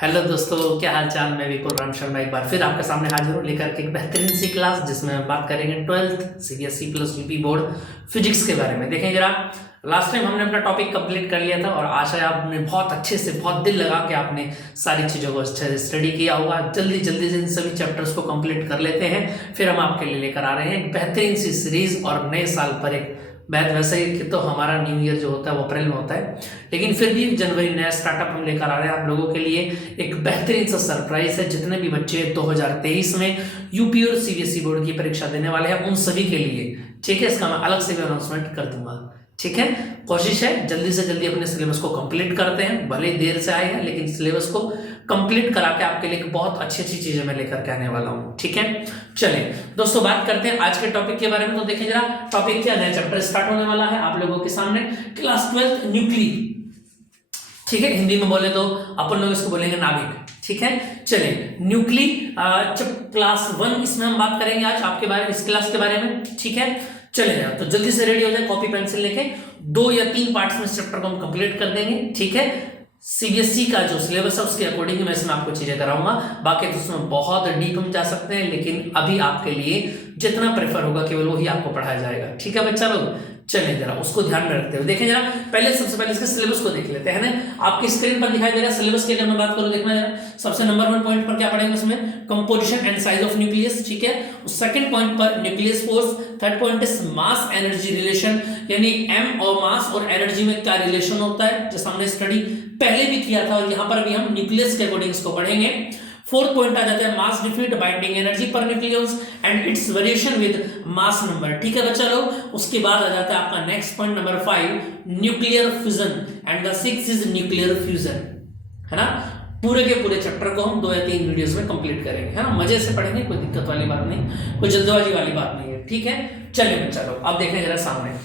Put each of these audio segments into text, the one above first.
Hello दोस्तों, क्या हाल चाल। मैं विपुल राम शर्मा एक बार फिर आपके सामने हाजिर हूँ लेकर के एक बेहतरीन सी क्लास जिसमें हम बात करेंगे 12th CBSE plus UP board physics के बारे में। देखें जरा, लास्ट टाइम हमने अपना टॉपिक कंप्लीट कर लिया था और आशा है आपने बहुत अच्छे से, बहुत दिल लगा के आपने सारी चीज़ों को अच्छे से स्टडी किया होगा। जल्दी जल्दी से इन सभी चैप्टर्स को कंप्लीट कर लेते हैं, फिर हम आपके लिए लेकर आ रहे हैं एक बेहतरीन सी सीरीज और नए साल पर एक वैसे ही कि तो हमारा न्यू ईयर जो होता है वो अप्रैल में होता है, लेकिन फिर भी जनवरी नया स्टार्टअप हम लेकर आ रहे हैं आप लोगों के लिए। एक बेहतरीन सा सरप्राइज है। जितने भी बच्चे 2023 में यूपी और सीबीएसई बोर्ड की परीक्षा देने वाले हैं उन सभी के लिए, ठीक है, इसका मैं अलग से भी अनाउंसमेंट कर दूंगा। ठीक है, कोशिश है जल्दी से जल्दी अपने सिलेबस को कंप्लीट करते हैं, भले देर से आए हैं लेकिन सिलेबस को कंप्लीट करा के आपके लिए बहुत अच्छी अच्छी चीजें मैं लेकर के आने वाला हूं। ठीक है, चलिए दोस्तों बात करते हैं आज के टॉपिक के बारे में। तो देखिए जरा, टॉपिक क्या नया चैप्टर स्टार्ट होने वाला है आप लोगों के सामने, क्लास 12 न्यूक्ली। ठीक है, हिंदी में बोले तो अपन लोग इसको बोलेंगे नाभिक। ठीक है, चलिए न्यूक्ली क्लास 1 इसमें हम बात करेंगे आज आपके बारे में, इस क्लास के बारे में। ठीक है, चलेगा तो जल्दी से रेडी हो जाए, कॉपी पेंसिल लेके 2 या 3 पार्ट्स में इस चैप्टर को हम कंप्लीट कर देंगे। ठीक है, सीबीएसई का जो सिलेबस है उसके अकॉर्डिंग मैं इसमें आपको चीजें कराऊंगा। बाकी तो उसमें बहुत डीप हम जा सकते हैं, लेकिन अभी आपके लिए जितना प्रेफर होगा केवल वही आपको पढ़ाया जाएगा। ठीक है बच्चा लोग, चलिए जरा उसको ध्यान में रखते हुए देखें जरा, पहले सबसे पहले इसके सिलेबस को देख लेते हैं ना। आपकी स्क्रीन पर दिखाई दे रहा है सिलेबस की, अगर मैं बात करूं देखना जरा, सबसे नंबर 1 पॉइंट पर क्या पढ़ेंगे उसमें, composition and size of nucleus. ठीक है, सेकंड पॉइंट पर nucleus force, third point is mass energy relation, यानी एम और मास और एनर्जी में क्या रिलेशन होता है, जैसा हमने स्टडी पहले भी किया था और यहां पर भी हम न्यूक्लियस के अकॉर्डिंग इसको पढ़ेंगे। फोर्थ पॉइंट आ जाता है मास डिफीट, बाइंडिंग एनर्जी पर nucleus and it's variation with mass number. ठीक है बच्चा लोग, उसके बाद आ जाता है आपका next point number 5, nuclear fission and the 6 is nuclear fusion. है ना, पूरे के पूरे चैप्टर को हम 2 या 3 वीडियोस में कंप्लीट करेंगे। है ना, मजे से पढ़ेंगे, कोई दिक्कत वाली बात नहीं, कोई जल्दबाजी वाली बात नहीं है। ठीक है, चलिए बच्चा लोग अब देखें जरा सामने।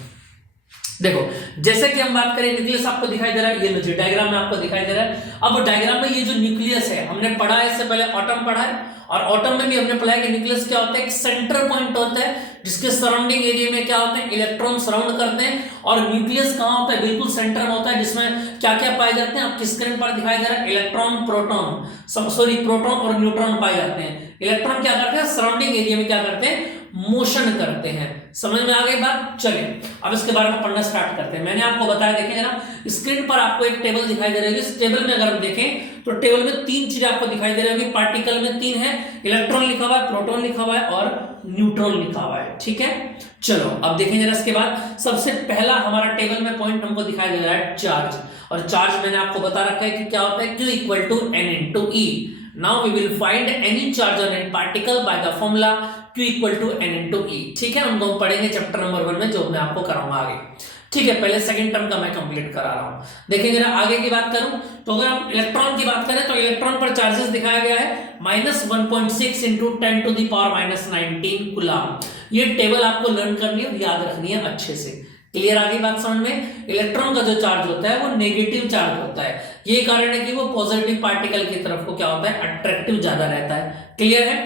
देखो जैसे कि हम बात करें, न्यूक्लियस आपको दिखाई दे रहा है, ये लो डायग्राम में आपको दिखाई दे रहा है। अब डायग्राम में ये जो न्यूक्लियस है हमने पढ़ा है, इससे पहले एटम पढ़ा है और एटम में भी हमने पढ़ा है कि न्यूक्लियस क्या होता है, एक सेंटर पॉइंट होता है जिसके सराउंडिंग एरिया में क्या होते हैं, इलेक्ट्रॉन सराउंड करते हैं। और न्यूक्लियस कहां होता है, बिल्कुल सेंटर में होता है, जिसमें क्या क्या पाए जाते हैं, आपकी स्क्रीन पर दिखाई दे रहा है, इलेक्ट्रॉन प्रोटॉन और न्यूट्रॉन पाए जाते हैं। इलेक्ट्रॉन क्या करते हैं, सराउंडिंग एरिया में क्या करते हैं, मोशन करते हैं। समझ में आ गई बात, चलिए अब इसके बारे में पढ़ना स्टार्ट करते हैं। मैंने आपको बताया, देखें जरा स्क्रीन पर आपको एक टेबल दिखाई दे रही है। इस टेबल में अगर हम देखें तो टेबल में 3 चीजें आपको दिखाई दे रही होगी। पार्टिकल में 3 है, इलेक्ट्रॉन लिखा हुआ है, प्रोटॉन लिखा हुआ है और न्यूट्रॉन लिखा हुआ है। ठीक है, चलो अब देखें जरा, इसके बाद सबसे पहला हमारा टेबल में पॉइंट हमको दिखाई दे रहा है चार्ज। और चार्ज मैंने आपको बता रखा है कि क्या होता है, Q equal to N into E। Now we will find any charge on any particle by the formula Q equal to N into E। ठीक है, हम पढ़ेंगे चैप्टर नंबर 1 में, जो मैं आपको कराऊंगा आगे। ठीक है, पहले सेकंड टर्म का मैं कंप्लीट करा रहा हूं। देखिए जरा आगे की बात करूं तो अगर हम इलेक्ट्रॉन की बात करें तो इलेक्ट्रॉन पर चार्जेस दिखाया गया है -1.6 into 10 to the power -19 coulomb. ये टेबल आपको लर्न करनी है और याद रखनी है अच्छे से। क्लियर आ गई बात समझ में। इलेक्ट्रॉन का जो चार्ज होता है वो नेगेटिव चार्ज होता है, ये कारण है कि वो पॉजिटिव पार्टिकल की तरफ को क्या होता है, अट्रैक्टिव ज्यादा रहता है। क्लियर है,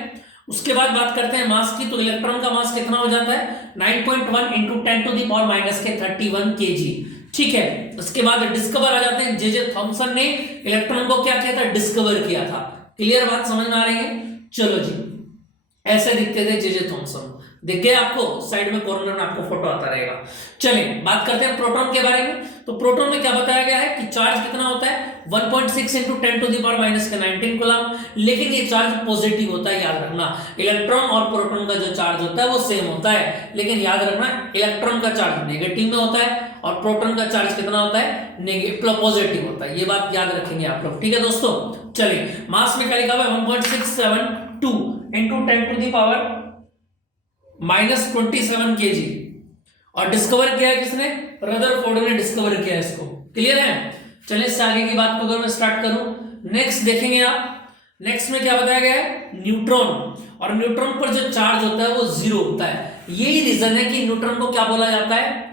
उसके बाद बात करते हैं मास की। तो इलेक्ट्रॉन का मास कितना हो जाता है, 9.1 into 10 to the power -31 kg। ठीक है, उसके बाद डिस्कवर आ जाते हैं, जे थॉमसन ने इलेक्ट्रॉन को क्या किया था, डिस्कवर किया था। क्लियर बात समझ में आ रही है। चलो जी, ऐसे दिखते थे जे थॉमसन, दिख गया आपको, साइड में कॉर्नर में आपको फोटो आता रहेगा। चलिए बात करते हैं प्रोटॉन के बारे में। तो प्रोटॉन में क्या बताया गया है कि चार्ज कितना होता है, 1.6 into 10 to the power -19 coulomb. लेकिन ये चार्ज पॉजिटिव होता है, याद रखना। इलेक्ट्रॉन और प्रोटॉन का जो चार्ज होता है वो सेम होता है, लेकिन याद रखना इलेक्ट्रॉन का चार्ज नेगेटिव में होता है और प्रोटॉन का चार्ज कितना होता है, नेगेटिव पॉजिटिव होता है। ये बात याद रखेंगे आप लोग। ठीक है दोस्तों, चलिए मास में क्या लिखा हुआ है, 1.672 into 10 to the power -27 kg। और डिस्कवर किया है किसने, रदरफोर्ड ने डिस्कवर किया है इसको। क्लियर है, चलिए इससे आगे की बात को अगर मैं स्टार्ट करूं, नेक्स्ट देखेंगे आप, नेक्स्ट में क्या बताया गया है, न्यूट्रॉन। और न्यूट्रॉन पर जो चार्ज होता है वो 0 होता है। यही रीजन है कि न्यूट्रॉन को क्या बोला जाता है,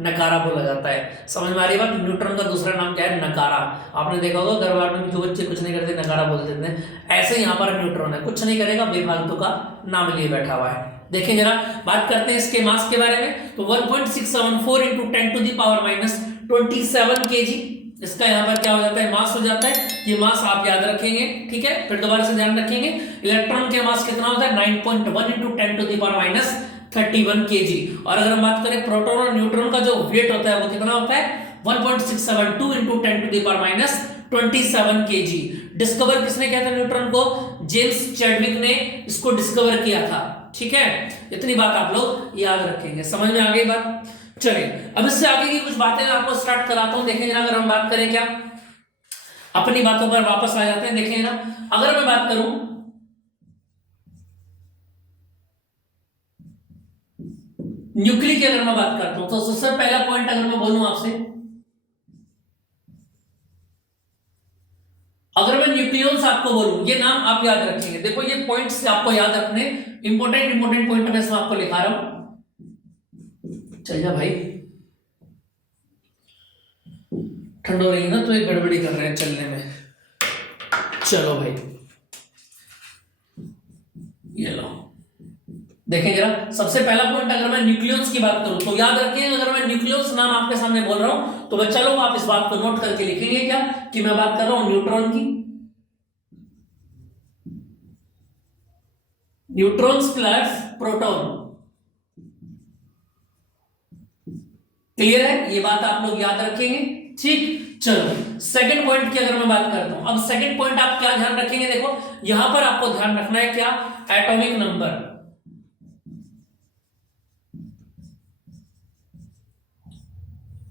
नकारा बोला जाता है। समझ में आ रही बात। न्यूट्रॉन का दूसरा नाम क्या है, नकारा। आपने देखा होगा घर बार में जो बच्चे कुछ नहीं करते नकारा बोल देते हैं, ऐसे यहाँ पर न्यूट्रॉन है, कुछ नहीं करेगा, बेफालतू का नाम लिए बैठा हुआ है। देखें जरा, बात करते हैं इसके मास के बारे में। तो 1.674 into 10 to the power -27 kg इसका यहाँ पर क्या हो जाता है, मास हो जाता है। ये मास आप याद रखेंगे, ठीक है। फिर दोबारा से ध्यान रखेंगे, इलेक्ट्रॉन के मास कितना होता है, 9.1 इंटू 10⁻³ kg। और अगर हम बात करें प्रोटॉन और न्यूट्रॉन का जो वेट होता है वो कितना होता है, 1.672 इंटू 10⁻27 kg। डिस्कवर किसने किया था न्यूट्रॉन को, जेम्स चैडविक ने इसको डिस्कवर किया था, ठीक है। इतनी बात आप लोग याद रखेंगे। समझ में आ गई बात। चलिए अब इससे आगे की कुछ बातें मैं आपको स्टार्ट कराता हूं। देखें जरा, अगर हम बात करें, क्या अपनी बातों पर वापस आ जाते हैं। देखें ना, अगर मैं बात करूं न्यूक्लियर की, अगर मैं बात करता हूं तो सबसे पहला पॉइंट अगर मैं बोलूं आपसे, अगर मैं न्यूक्लियॉन्स आपको बोलूं, ये नाम आप याद रखेंगे। देखो ये पॉइंट्स आपको याद रखने, इंपॉर्टेंट पॉइंट मैं इसमें आपको लिखा रहा हूं। चल जा भाई, ठंड हो रही है ना तो ये गड़बड़ी कर रहे हैं चलने में। चलो भाई, ये लो, देखें जरा, सबसे पहला पॉइंट अगर मैं न्यूक्लियॉन्स की बात करूं तो याद रखिए, अगर मैं न्यूक्लियॉन्स नाम आपके सामने बोल रहा हूं तो बच्चा लोग आप इस बात को नोट करके लिखेंगे क्या, कि मैं बात कर रहा हूं न्यूट्रॉन की, न्यूट्रॉन्स प्लस प्रोटॉन। क्लियर है, ये बात आप लोग याद रखेंगे, ठीक। चलो सेकंड पॉइंट की अगर मैं बात करता हूं, अब सेकंड पॉइंट आप क्या ध्यान रखेंगे, देखो यहां पर आपको ध्यान रखना है क्या, एटॉमिक नंबर।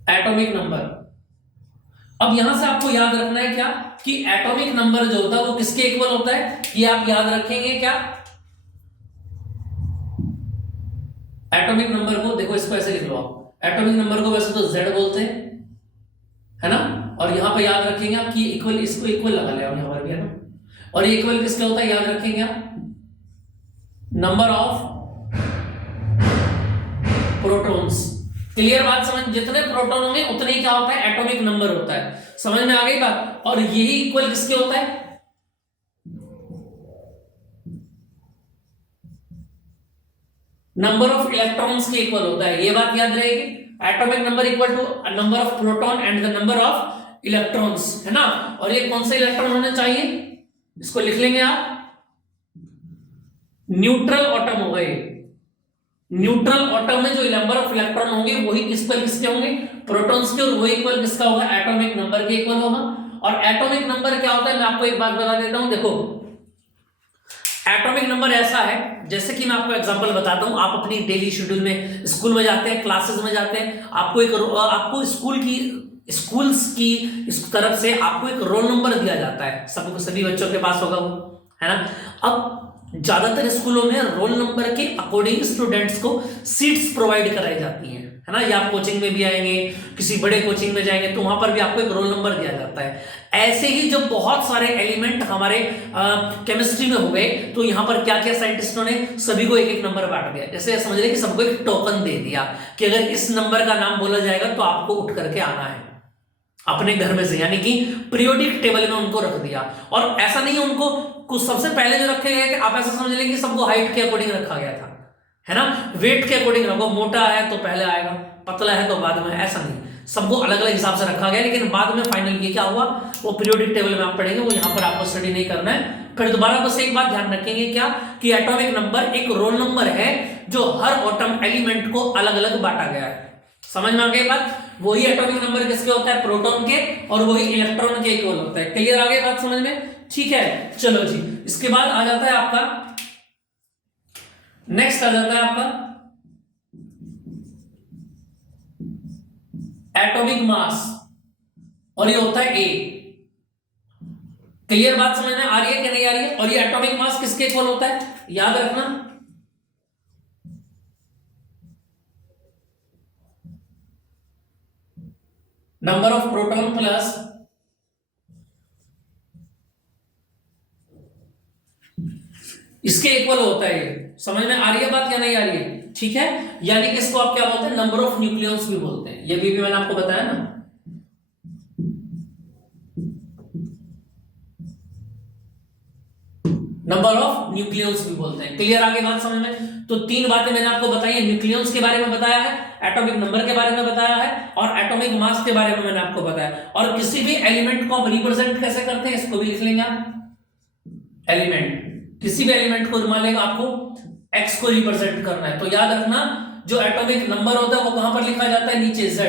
एटॉमिक नंबर, अब यहां से आपको याद रखना है क्या, कि एटॉमिक नंबर जो होता है वो किसके इक्वल होता है, ये आप याद रखेंगे क्या। एटॉमिक नंबर को देखो, इसको ऐसे लिख लो आप, एटॉमिक नंबर को वैसे तो Z बोलते हैं, है ना। और यहां पे याद रखेंगे आप कि इक्वल, इसको इक्वल लगा ले यहां पर भी, है ना। और ये इक्वल किसका होता है, याद रखेंगे आप, नंबर ऑफ प्रोटॉन्स। क्लियर बात, समझ, जितने प्रोटॉन होंगे उतने ही क्या होता है, एटॉमिक नंबर होता है। समझ में आ गई बात। और यही इक्वल किसके होता है, नंबर ऑफ इलेक्ट्रॉन्स के इक्वल होता है। ये बात याद रहेगी, atomic number equal to number of proton and the number of electrons, है ना। और ये कौन से इलेक्ट्रॉन होने चाहिए, इसको लिख लेंगे आप, न्यूट्रल एटॉम हो गए। न्यूट्रल एटॉम में जो नंबर ऑफ इलेक्ट्रॉन होंगे वही इक्वल किसके होंगे, प्रोटॉन्स के, और वही इक्वल किसका होगा, एटॉमिक नंबर के इक्वल होगा। और एटॉमिक नंबर क्या होता है, मैं आपको एक बात बता देता हूं। देखो एटॉमिक नंबर ऐसा है, जैसे कि मैं आपको एग्जांपल बताता हूं, आप अपनी डेली शेड्यूल में स्कूल में जाते हैं, क्लासेस में जाते हैं, आपको स्कूल्स की इस तरफ से आपको एक रोल नंबर दिया जाता है, सभी बच्चों के पास होगा वो, है ना। अब ज्यादातर स्कूलों में रोल नंबर के अकॉर्डिंग स्टूडेंट्स को सीट्स प्रोवाइड कराई जाती हैं, है ना। या आप कोचिंग में भी आएंगे, किसी बड़े कोचिंग में जाएंगे तो वहां पर भी आपको एक रोल नंबर दिया जाता है। ऐसे ही जो बहुत सारे एलिमेंट हमारे केमिस्ट्री में हो गए, तो यहां पर क्या किया साइंटिस्टों ने, सभी को एक एक नंबर बांट दिया। जैसे समझ रहे कि सबको एक टोकन दे दिया कि अगर इस नंबर का नाम बोला जाएगा तो आपको उठ करके आना है अपने घर में से, यानी कि पीरियोडिक टेबल में उनको रख दिया। और ऐसा नहीं है उनको कुछ सबसे पहले जो रखे गए थे, आप ऐसा समझ लेंगे सबको हाइट के अकॉर्डिंग रखा गया था, है ना, वेट के अकॉर्डिंग रखो, मोटा है तो पहले आएगा, पतला है तो बाद में, ऐसा नहीं, सबको अलग अलग हिसाब से रखा गया। लेकिन बाद में फाइनल ये क्या हुआ, वो पीरियोडिक टेबल में आप पढ़ेंगे, वो यहाँ पर आपको स्टडी नहीं करना है। फिर दोबारा बस एक बात ध्यान रखेंगे क्या, कि एटॉमिक नंबर एक रोल नंबर है जो हर एटॉम एलिमेंट को अलग अलग बांटा गया है। समझ में आ गई बात। वही एटॉमिक नंबर किसके होता है, प्रोटॉन के, और वही इलेक्ट्रॉन के इक्वल होता है। क्लियर आ गई बात समझ में, ठीक है। चलो जी, इसके बाद आ जाता है आपका, नेक्स्ट आ जाता है आपका एटॉमिक मास, और ये होता है ए। क्लियर बात समझ में आ रही है कि नहीं आ रही है। और ये एटॉमिक मास किसके इक्वल होता है, याद रखना, नंबर ऑफ प्रोटॉन प्लस इसके इक्वल होता है। ये समझ में आ रही है बात या नहीं आ रही है, ठीक है। यानी कि इसको आप क्या बोलते हैं, नंबर ऑफ न्यूक्लियॉन्स भी बोलते हैं। ये भी मैंने आपको बताया ना, नंबर ऑफ न्यूक्लियॉन्स भी बोलते हैं। क्लियर आगे बात समझ में। तो तीन बातें मैंने आपको बताई है, न्यूक्लियॉन्स के बारे में बताया है, एटॉमिक नंबर के बारे में बताया है और एटॉमिक मास के बारे में मैंने आपको बताया। और किसी भी एलिमेंट को आप रिप्रेजेंट कैसे करते हैं इसको भी लिख लेंगे आप। एलिमेंट, किसी भी एलिमेंट को मान लेगा आपको x को रिप्रेजेंट करना है, तो याद रखना जो एटॉमिक नंबर होता है वो कहां पर लिखा जाता है, नीचे z,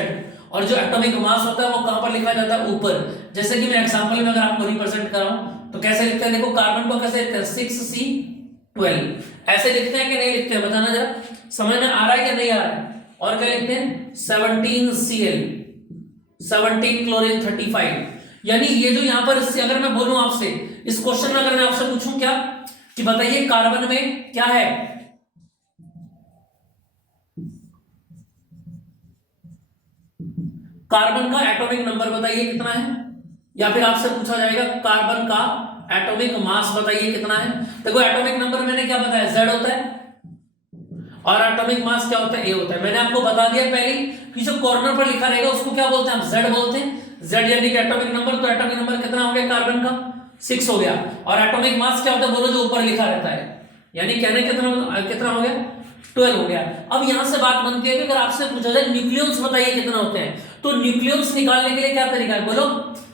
और जो एटॉमिक मास होता है वो कहां पर लिखा जाता है, ऊपर। जैसे कि मैं एग्जांपल में अगर आपको रिप्रेजेंट कर रहा हूं तो कैसे लिखते हैं, देखो कार्बन को कैसे लिखते हैं 6C12, ऐसे लिखते हैं कि नहीं लिखते हैं, बताना जरा, समझ में आ रहा है या नहीं आ रहा है। और क्या लिखते हैं 17Cl, 17 क्लोरीन 35। यानी ये जो यहां पर अगर मैं बोलूं आपसे इस क्वेश्चन में, अगर मैं आपसे पूछूं क्या कि बताइए कार्बन में क्या है, कार्बन का एटॉमिक नंबर बताइए कितना है, या फिर आपसे पूछा जाएगा कार्बन का एटॉमिक मास बताइए कितना है। देखो एटॉमिक नंबर मैंने क्या बताया, Z होता है, और एटॉमिक मास क्या होता है, A होता है। मैंने आपको बता दिया पहले कि जो कॉर्नर पर लिखा रहेगा उसको क्या बोलते हैं, हम Z बोलते हैं। Z यानी कि एटॉमिक नंबर, तो एटॉमिक नंबर कितना हो गया कार्बन का, 6 हो गया। और एटॉमिक मास क्या होता है, बोलो जो ऊपर लिखा रहता है, यानी कहने कितना हो गया, 12 हो गया। अब यहां से बात बनती है कि अगर आपसे पूछा जाए न्यूक्लियॉन्स बताइए कितना होते हैं, तो न्यूक्लियॉन्स निकालने के लिए क्या तरीका है, बोलो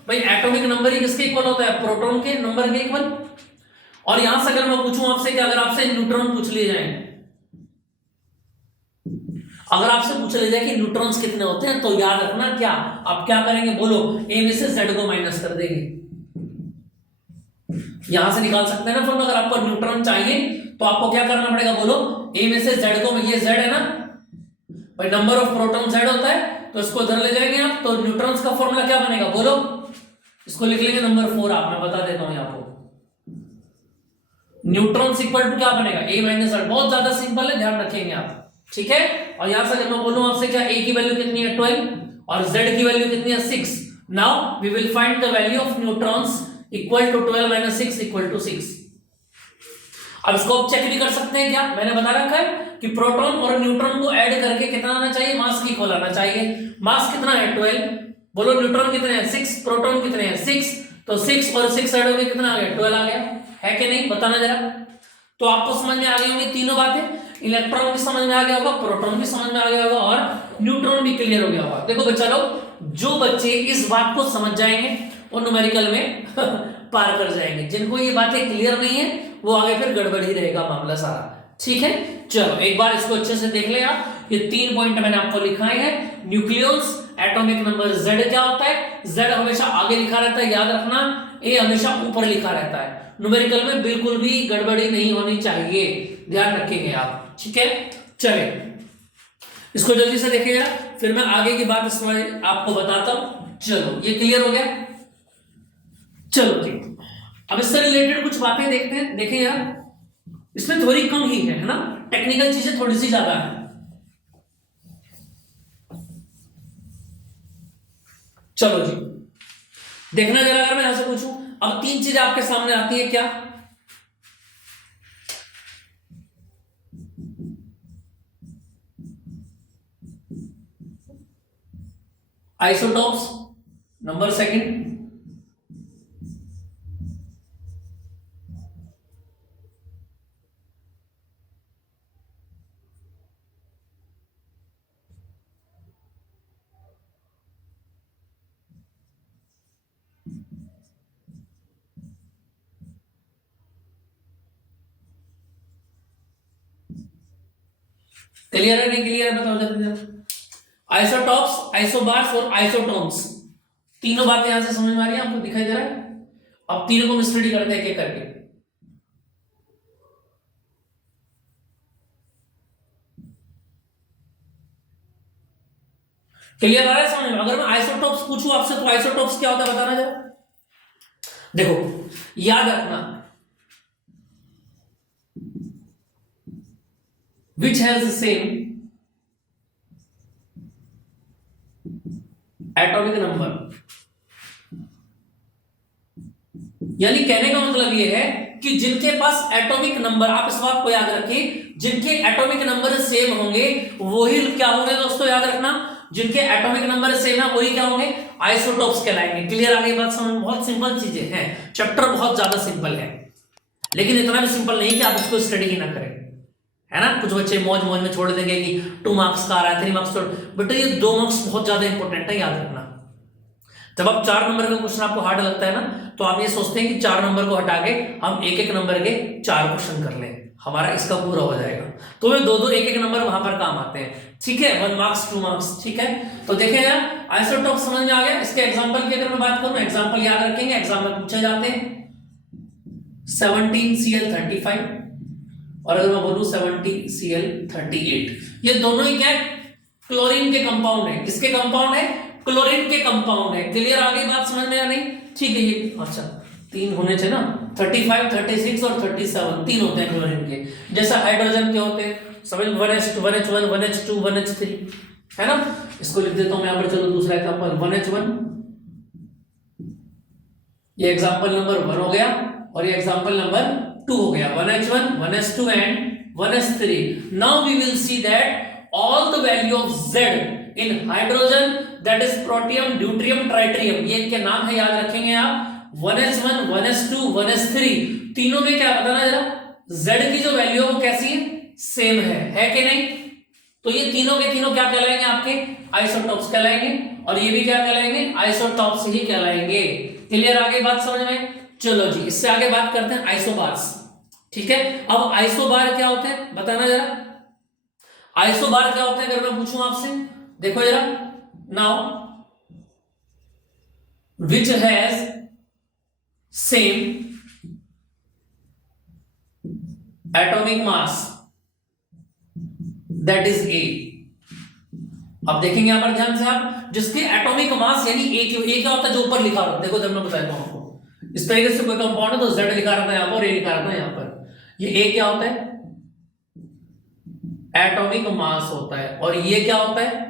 भाई एटॉमिक नंबर ही किसके इक्वल होता है, प्रोटॉन के नंबर के इक्वल। और यहां से अगर मैं पूछूं आपसे कि अगर आपसे न्यूट्रॉन पूछ लिए जाए, अगर आपसे पूछ लिया जाए कि न्यूट्रॉन्स कितने होते हैं, तो याद रखना क्या आप क्या करेंगे, बोलो ए में से Z को माइनस कर देंगे, यहां से निकाल सकते हैं ना। अगर आपको न्यूट्रॉन चाहिए तो आपको क्या करना पड़ेगा, बोलो ए में से Z को, ये Z है ना भाई, नंबर ऑफ प्रोटॉन Z होता है, तो इसको इधर ले जाएंगे आप, तो न्यूट्रॉन्स का फॉर्मूला क्या बनेगा, बोलो इसको लिख लेंगे नंबर 4 आप, मैं बता देता हूं आपको। न्यूट्रॉन्स इक्वल टू क्या बनेगा, A माइनस Z, बहुत ज्यादा सिंपल है, ध्यान रखेंगे आप, ठीक है। और यहां से अगर मैं बोलूं आपसे क्या A की वैल्यू कितनी है 12 और Z की वैल्यू कितनी है 6, now we will find the value of neutrons equal to 12 minus 6 equal to 6। अब इसको आप चेक भी कर सकते हैं, क्या मैंने बता रखा है कि प्रोटॉन और न्यूट्रॉन को ऐड करके कितना आना चाहिए, मास की इक्वल आना चाहिए। मास कितना है 12, बोलो न्यूट्रॉन कितने हैं 6, प्रोटॉन कितने हैं 6, तो 6 और 6 ऐड हो गए कितना आ गया 12 आ गया, है कि नहीं, बताना जरा। तो आपको समझ में आ गई होंगी तीनों बातें, इलेक्ट्रॉन भी समझ में आ गया होगा, प्रोटॉन भी समझ में आ गया होगा और न्यूट्रॉन भी क्लियर हो गया होगा। देखो बच्चा लोग, जो बच्चे इस बात को समझ जाएंगे वो न्यूमेरिकल में पार कर जाएंगे, जिनको ये बातें क्लियर नहीं है वो आगे फिर गड़बड़ ही रहेगा मामला सारा, ठीक है। चलो एक बार इसको अच्छे से देख ले आप, ये 3 पॉइंट मैंने आपको लिखाए हैं। न्यूक्लियॉन्स, एटॉमिक नंबर Z क्या होता है, Z हमेशा आगे लिखा रहता है, याद रखना, A हमेशा ऊपर लिखा रहता है। न्यूमेरिकल में बिल्कुल भी गड़बड़ी नहीं होनी चाहिए, ध्यान रखेंगे आप, ठीक है। चले इसको जल्दी से देखिएगा, फिर मैं आगे की बात इसमें आपको बताता हूं। चलो ये क्लियर हो गया, चलो ठीक। अब इससे रिलेटेड कुछ बातें देखते हैं। देखिए यार इसमें थोड़ी कम ही है ना, टेक्निकल चीजें थोड़ी सी ज्यादा है। चलो जी देखना जरा, अगर मैं यहां से पूछूं, अब 3 चीजें आपके सामने आती है, क्या आइसोटॉप्स, नंबर सेकंड क्लियर है नहीं क्लियर है, बताओ जल्दी। आइसोटॉप्स, आइसोबार्स और आइसोटोन्स, तीनों बातें यहां से समझ में आ रही है आपको, दिखाई दे रहा है। अब तीनों को हम स्टडी करते हैं एक एक करके। क्लियर आ रहा है समझ में। अगर मैं आइसोटॉप्स पूछूं आपसे तो आइसोटॉप्स क्या होता है बताना जरा। देखो याद रखना, which has the same atomic number, यानी कहने का मतलब यह है कि जिनके पास एटॉमिक नंबर, आप इस बात को याद रखिए, जिनके एटॉमिक नंबर सेम होंगे वही क्या होंगे दोस्तों, याद रखना, जिनके एटॉमिक नंबर सेम है वही क्या होंगे, आइसोटॉप्स कहलाएंगे। क्लियर आ गई बात समझ में। बहुत सिंपल चीजें हैं, चैप्टर बहुत ज्यादा सिंपल है, लेकिन इतना भी सिंपल नहीं कि आप इसको स्टडी ही ना करें, है ना। कुछ बच्चे मौज मौज में छोड़ देंगे कि 2 मार्क्स का आ रहा है, 3 मार्क्स छोड़, बेटा ये 2 मार्क्स बहुत ज्यादा इंपॉर्टेंट है, याद रखना। जब आप 4 नंबर का क्वेश्चन आपको हार्ड लगता है ना, तो आप ये सोचते हैं कि 4 नंबर को हटा के हम एक एक नंबर के 4 क्वेश्चन कर लें, हमारा इसका पूरा हो जाएगा। तो वे 2-2 एक-एक नंबर वहां पर काम आते हैं, ठीक है। 1 मार्क्स 2 मार्क्स, ठीक है। तो देखें यार, आइसोटॉप समझ में आ गया। इसके एग्जांपल की अगर मैं बात करूं, एग्जांपल याद रखेंगे, एग्जाम में पूछे जाते हैं। 17Cl35 और अगर मैं बोलूं 70Cl38, ये दोनों ही क्या है, क्लोरीन के कंपाउंड है। किसके कंपाउंड है, क्लोरीन के कंपाउंड है। क्लियर, आ गई बात समझ में या नहीं, ठीक है। ये अच्छा 3 होने चाहिए ना, 35, 36 और 37 3 होते हैं क्लोरीन के। जैसा हाइड्रोजन के होते हैं, समझ 1h2 1h1 1h2 1h3, है ना। इसको लिख देता हूं मैं यहाँ पर, चलो दूसरा एग्जांपल 1h1, ये एग्जांपल नंबर 1 हो गया और ये एग्जांपल नंबर 2 हो गया। 1h1 1h2 and 1h3। Now we will see that all the value of Z in hydrogen, that is protium deuterium tritium, ये इनके नाम है, याद रखेंगे आप। 1h1 1h2 1h3 तीनों में क्या बताना जरा, Z की जो वैल्यू है वो कैसी है, सेम है कि नहीं। तो ये तीनों के तीनों क्या कहलाएंगे, आपके आइसोटॉप्स कहलाएंगे, और ये भी क्या कहलाएंगे, आइसोटॉप्स ही कहलाएंगे। क्लियर, आगे बात समझ में। चलो जी, इससे आगे बात करते हैं आइसोबार्स, ठीक है। अब आइसोबार क्या होते हैं बताना जरा, आइसोबार क्या होते हैं अगर मैं पूछूं आपसे, देखो जरा। Now which has same atomic mass, that is a. अब देखेंगे यहां पर ध्यान से आप, जिसके एटॉमिक मास यानी ए क्या होता है, जो ऊपर लिखा रहा, देखो जब मैं बताता हूं आपको, इस तरीके से कोई कंपाउंड है तो Z लिखा रहता है यहां पर, ए लिखा रहता है यहां पर। ये ए क्या होता है, एटॉमिक मास होता है, और ये क्या होता है,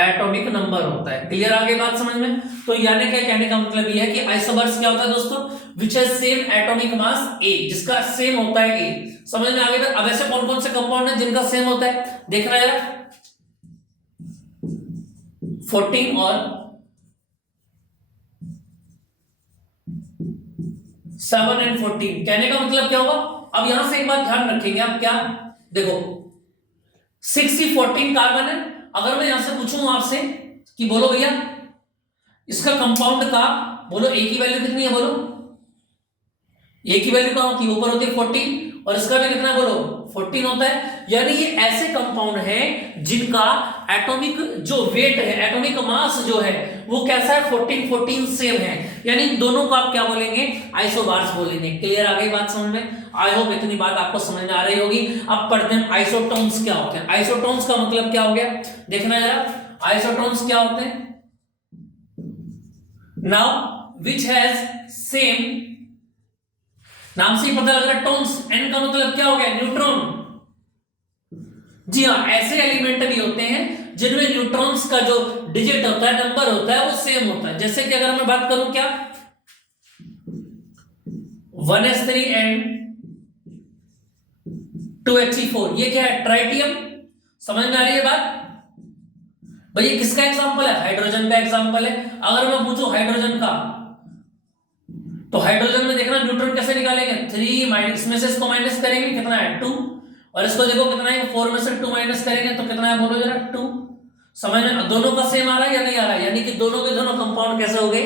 एटॉमिक नंबर होता है। क्लियर, आगे बात समझ में। तो यानी क्या कहने का मतलब ये है कि आइसोबर्स क्या होता है दोस्तों, which has same atomic mass A, जिसका सेम होता है ए। समझ में आ गया। अब ऐसे कौन कौन से कंपाउंड है जिनका सेम होता है, देखना जरा। 14 और 7 एंड 14, कहने का मतलब क्या होगा। अब यहां से एक बात ध्यान रखेंगे आप, क्या देखो 6C14 कार्बन है। अगर मैं यहां से पूछूं आपसे कि बोलो भैया इसका कंपाउंड का, बोलो ए की वैल्यू कितनी है, बोलो ए की वैल्यू कहां की, ऊपर होती है 14, और इसका भी कितना, बोलो 14 होता है। यानी ये ऐसे कंपाउंड हैं जिनका एटॉमिक जो वेट है, एटॉमिक मास जो है वो कैसा है, 14 सेम है। यानी दोनों को आप क्या बोलेंगे, आइसोबार्स बोलेंगे। क्लियर, आ गई बात समझ में। आई होप इतनी बात आपको समझ में आ रही होगी। अब पढ़ते हैं आइसोटोन्स क्या होते हैं। आइसोटोन्स का मतलब क्या हो गया, देखना जरा। आइसोटोन्स क्या होते हैं, नाउ विच हैज सेम, नाम से ही पता लग रहा है, टोन्स, एन का मतलब क्या हो गया, न्यूट्रॉन। जी हाँ, ऐसे एलिमेंट भी होते हैं जिनमें न्यूट्रॉन्स का जो डिजिट होता है, नंबर होता है, वो सेम होता है। जैसे कि अगर मैं बात करूं क्या, 1s3 एंड 2he4, ये क्या है, ट्राइटियम। समझ में आ रही है बात भैया। किसका एग्जांपल है, हाइड्रोजन का एग्जांपल है। अगर मैं पूछूं हाइड्रोजन का, तो हाइड्रोजन में देखना न्यूट्रॉन कैसे निकालेंगे, 3 माइनस, इसमें से इसको माइनस करेंगे, कितना है 2, और इसको देखो कितना है 4 में से 2 माइनस करेंगे तो कितना है, बोलो जरा 2। समझ में, दोनों का सेम आ रहा है या नहीं आ रहा है, यानी कि दोनों के दोनों कंपाउंड कैसे हो गए,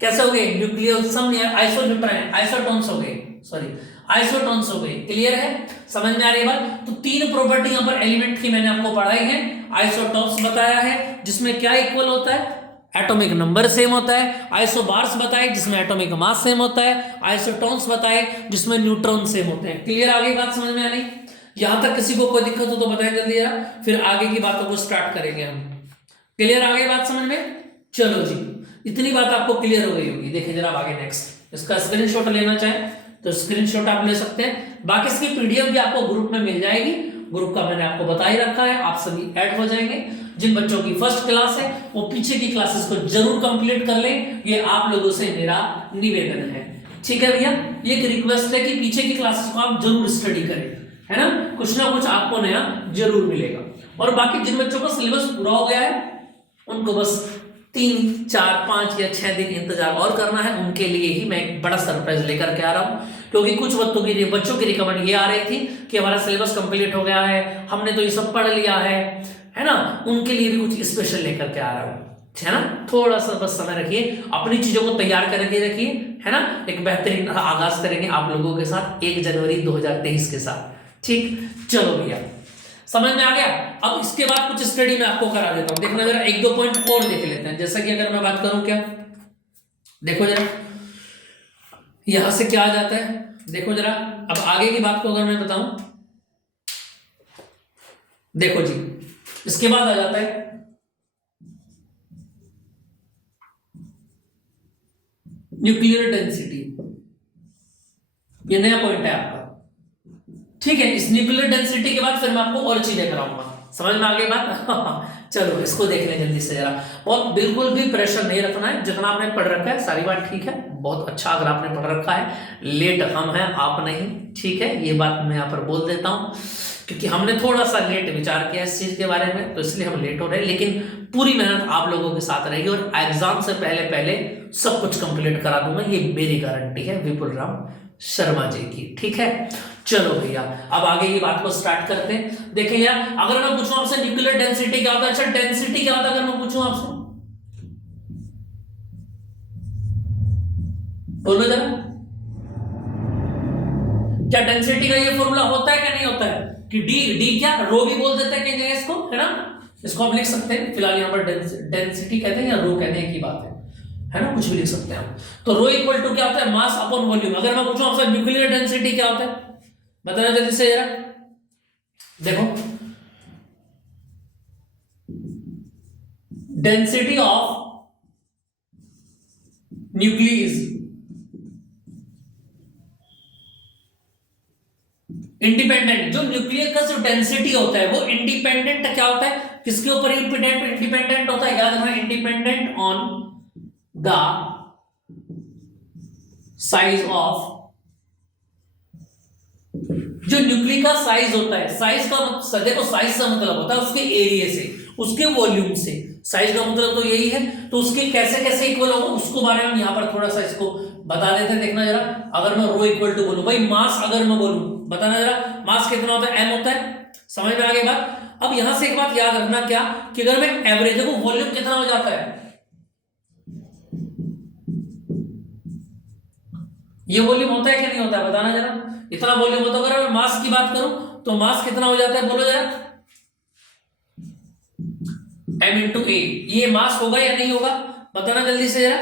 कैसे हो गए, न्यूक्लियोसम या आइसोन्यूट्रॉन, आइसोटोन्स हो गए, सॉरी आइसोटोन्स हो गए। क्लियर है, समझ में आ रही है बात। तो 3 प्रॉपर्टी यहां पर एलिमेंट की मैंने आपको पढ़ाई है। आइसोटोप्स बताया है जिसमें क्या इक्वल होता है, एटॉमिक नंबर सेम होता है। आइसोबार्स बताए जिसमें एटॉमिक मास सेम होता है। आइसोटोन्स बताए जिसमें न्यूट्रॉन सेम होते हैं। क्लियर, आगे बात समझ में आ रही। यहां तक किसी को कोई दिक्कत हो तो बताएं जल्दी यार, फिर आगे की बातों को स्टार्ट करेंगे हम। क्लियर, आगे बात समझ में। चलो जी, इतनी बात आपको क्लियर हो गई होगी। देखिए जरा आगे नेक्स्ट, इसका स्क्रीनशॉट लेना चाहें तो स्क्रीनशॉट आप ले सकते हैं। बाकी इसकी पीडीएफ भी आपको ग्रुप में मिल जाएगी। ग्रुप का मैंने आपको बता ही रखा है, आप सभी ऐड हो जाएंगे। जिन बच्चों की फर्स्ट क्लास है वो पीछे की क्लासेस को जरूर कंप्लीट कर लें, ये आप लोगों से मेरा निवेदन है। ठीक है भैया, ये एक रिक्वेस्ट है कि पीछे की क्लासेस को आप जरूर स्टडी करें, है ना, कुछ ना कुछ आपको नया जरूर मिलेगा। और बाकी जिन बच्चों का सिलेबस पूरा हो गया है उनको बस 3, 4, 5 या 6 दिन इंतजार और करना है। उनके लिए ही मैं एक बड़ा सरप्राइज लेकर के आ रहा हूं, क्योंकि कुछ बच्चों की रिकमेंड ये आ रही थी कि हमारा सिलेबस कंप्लीट हो गया है, हमने तो ये सब पढ़ लिया है ना, उनके लिए भी कुछ स्पेशल लेकर के आ रहा हूं, है ना। थोड़ा सा बस समय रखिए, अपनी चीजों को तैयार करके रखिए, है ना। एक बेहतरीन आगाज करेंगे आप लोगों के साथ 1 जनवरी 2023 के साथ। ठीक, चलो भैया समझ में आ गया। अब इसके बाद कुछ स्टडी मैं आपको करा देता हूं, देखना जरा 1-2 पॉइंट और देख लेते हैं। जैसा कि अगर मैं बात करूं, क्या देखो जरा यहां से क्या आ जाता है, देखो जरा। अब आगे की बात को अगर मैं बताऊं, देखो जी, इसके बाद आ जाता है न्यूक्लियर डेंसिटी। ये नया पॉइंट है आपका, ठीक है। इस न्यूक्लियर डेंसिटी के बाद फिर मैं आपको और चीजें कराऊंगा, समझ में आ गई बात। चलो इसको देख लें जल्दी से जरा। बहुत बिल्कुल भी प्रेशर नहीं रखना है, जितना आपने पढ़ रखा है सारी बात ठीक है, बहुत अच्छा अगर आपने पढ़ रखा है। लेट हम हैं, आप नहीं, ठीक है। ये बात मैं यहाँ पर बोल देता हूँ, क्योंकि हमने थोड़ा सा लेट विचार किया इस चीज के बारे में, तो इसलिए हम लेट हो रहे हैं। लेकिन पूरी मेहनत आप लोगों के साथ रहेगी और एग्जाम से पहले पहले सब कुछ कंप्लीट करा दूंगा, ये मेरी गारंटी है विपुल राम शर्मा जी की, ठीक है। चलो भैया अब आगे की बात को स्टार्ट करते हैं। देखिए यार, अगर मैं पूछूं आपसे न्यूक्लियर डेंसिटी क्या होता है, अच्छा डेंसिटी क्या होता है, अगर मैं पूछूं आपसे, बोलो जरा, क्या डेंसिटी का ये फॉर्मूला होता है क्या नहीं होता है, कि डी क्या रो भी बोल देते हैं कई जगह इसको, है ना। इसको आप लिख सकते हैं, फिलहाल यहाँ पर डेंसिटी कहते हैं या रो कहते हैं, एक ही बात है ना, कुछ भी लिख सकते हैं हम। तो रो इक्वल टू क्या होता है, मास अपॉन वॉल्यूम। अगर मैं पूछूं आपसे न्यूक्लियर डेंसिटी क्या होता है, बताना जल्दी से जरा। देखो डेंसिटी ऑफ न्यूक्लियस इंडिपेंडेंट, जो न्यूक्लियर का जो डेंसिटी होता है वो इंडिपेंडेंट क्या होता है, किसके ऊपर इंडिपेंडेंट होता है, याद रखना, independent on the size of, जो न्यूक्लियस का साइज होता है, साइज का देखो, साइज का मतलब होता है उसके एरिया से, उसके वॉल्यूम से, साइज का मतलब तो यही है। तो उसके कैसे कैसे इक्वल होगा उसको बारे में यहां पर थोड़ा सा इसको बता देते हैं। देखना जरा, अगर मैं रो इक्वल टू बोलूं, भाई मास अगर मैं बोलूं, बताना जरा, मास कितना होता है, m होता है, समझ में आ गई बात। अब यहां से एक बात याद रखना, क्या कि अगर मैं एवरेज, देखो वॉल्यूम कितना हो जाता है, ये वॉल्यूम होता है क्या नहीं होता है, बताना जरा। इतना वॉल्यूम होता है। अगर मैं मास की बात करूं तो मास कितना हो जाता है, बोलो जरा, m इंटू ए। ये मास होगा या नहीं होगा, बताना जल्दी से जरा।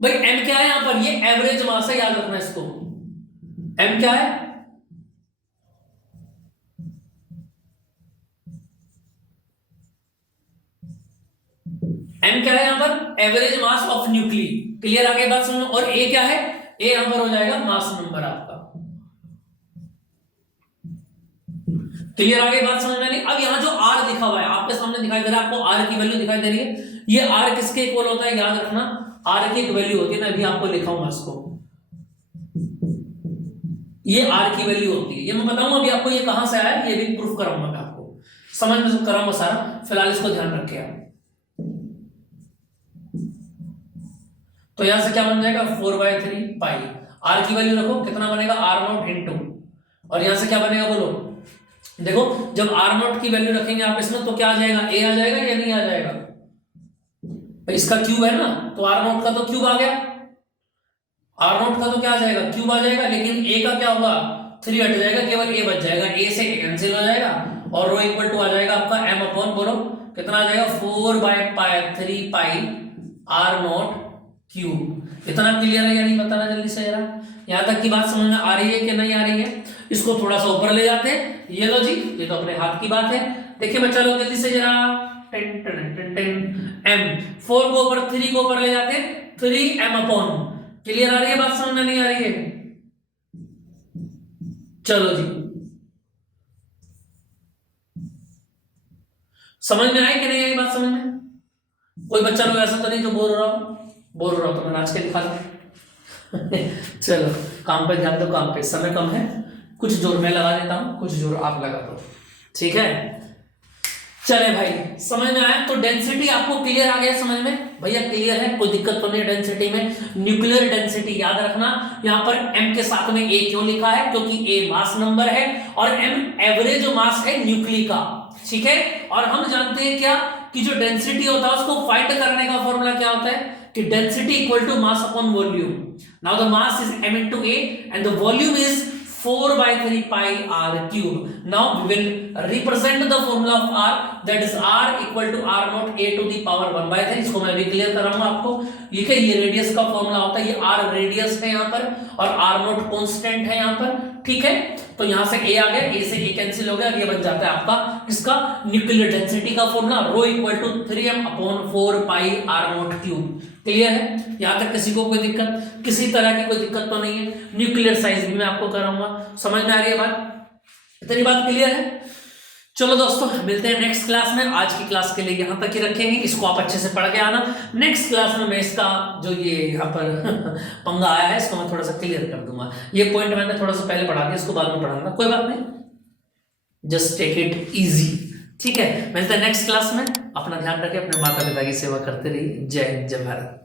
भाई m क्या है यहां पर, ये एवरेज मास है, याद रखना इसको। m क्या है, m क्या है यहां पर, average mass of nuclei. Clear आ गई बात, सुनो। और a क्या है, a यहां पर हो जाएगा मास नंबर आपका। क्लियर आ गई बात, समझ में नहीं। अब यहां जो r लिखा हुआ है आपके सामने दिखाई दे रहा है, आपको r की वैल्यू दिखाई दे रही है, ये r किसके इक्वल होता है, याद रखना, r की एक वैल्यू होती है, मैं अभी आपको लिखाऊंगा इसको, ये r की वैल्यू होती है, ये मैं बताऊंगा अभी आपको ये कहां से आया, ये भी प्रूफ कराऊंगा मैं आपको, समझ में कराऊंगा सारा, फिलहाल इसको ध्यान रखिए आप। तो यहां से क्या बन जाएगा, 4/3 पाई, r की वैल्यू रखो, कितना बनेगा, r0 इंटू, और यहां से क्या बनेगा बोलो, देखो जब r0 की वैल्यू रखेंगे आप इसमें, तो क्या आ जाएगा, a आ जाएगा या नहीं आ जाएगा, इसका क्यूब है ना, तो r0 का तो क्यूब आ गया, r0 का तो क्या आ जाएगा, क्यूब आ जाएगा, लेकिन a का क्या होगा, 3 हट जाएगा, केवल a बच जाएगा, a से a कैंसिल हो जाएगा, और रो इक्वल टू आ जाएगा आपका m अपॉन, बोलो कितना आ जाएगा, 4/3 पाई r0 क्यूब। इतना क्लियर है या नहीं, बताना जल्दी से जरा। यहां तक की बात समझ में आ रही है कि नहीं आ रही है, इसको थोड़ा सा ऊपर ले जाते हैं, ये लो जी, ये तो अपने हाथ की बात है। देखिए बच्चा लोग जल्दी से जरा, m 4 को ऊपर, 3 को ऊपर ले जाते हैं, 3m अपॉन, क्लियर आ रही है बात, समझ में नहीं आ रही है, चलो जी समझ में आई कि नहीं आई बात, समझ में। कोई बच्चा लोग ऐसा तो नहीं जो बोल रहा हो तो मैं नाच के दिखा दूं। चलो काम पे ध्यान दो, काम पे, समय कम है, कुछ जोर मैं लगा देता हूं, कुछ जोर आप लगा दो, ठीक है। चले भाई, समझ में आया? तो डेंसिटी आपको क्लियर आ गया समझ में भैया? क्लियर है, कोई दिक्कत तो नहीं है डेंसिटी में। न्यूक्लियर डेंसिटी याद रखना, यहाँ पर m के साथ में a क्यों लिखा है? क्योंकि a मास नंबर है और m एवरेज मास है न्यूक्ली का, ठीक है। और हम जानते हैं क्या कि जो डेंसिटी होता है उसको फाइंड करने का फॉर्मूला क्या होता है कि density equal to mass upon volume. Now the mass is m into a and the volume is 4/3 pi r cube. Now we will represent the formula of r, that is r equal to r naught a to the power 1/3. इसको मैं भी clear कराऊंगा आपको। ये radius का formula होता है, ये r रेडियस है यहाँ पर और r नॉट कांस्टेंट है यहाँ पर, ठीक है। तो यहाँ से a आ गया, a से a कैंसिल हो गया, ये बन जाता है आपका इसका न्यूक्लियर डेंसिटी का formula, rho equal to 3m upon 4 pi r naught cube. Clear है? यहाँ तक किसी को कोई दिक्कत, किसी तरह की कोई दिक्कत तो नहीं है। न्यूक्लियर साइज भी मैं आपको कराऊंगा, समझ में आ रही है बात? इतनी बात क्लियर है? चलो दोस्तों, मिलते हैं नेक्स्ट क्लास में। आज की क्लास के लिए यहाँ तक ही रखेंगे, इसको आप अच्छे से पढ़ के आना। नेक्स्ट क्लास में मैं इसका जो ये यहाँ पर पंगा आया है इसको मैं थोड़ा सा क्लियर कर दूंगा। ये पॉइंट मैंने थोड़ा सा पहले पढ़ा दिया, इसको बाद में पढ़ाऊंगा, कोई बात नहीं, जस्ट टेक इट इजी, ठीक है। मिलते हैं नेक्स्ट क्लास में। अपना ध्यान रखें, अपने माता पिता की सेवा करते रहिए। जय हिंद, जय भारत।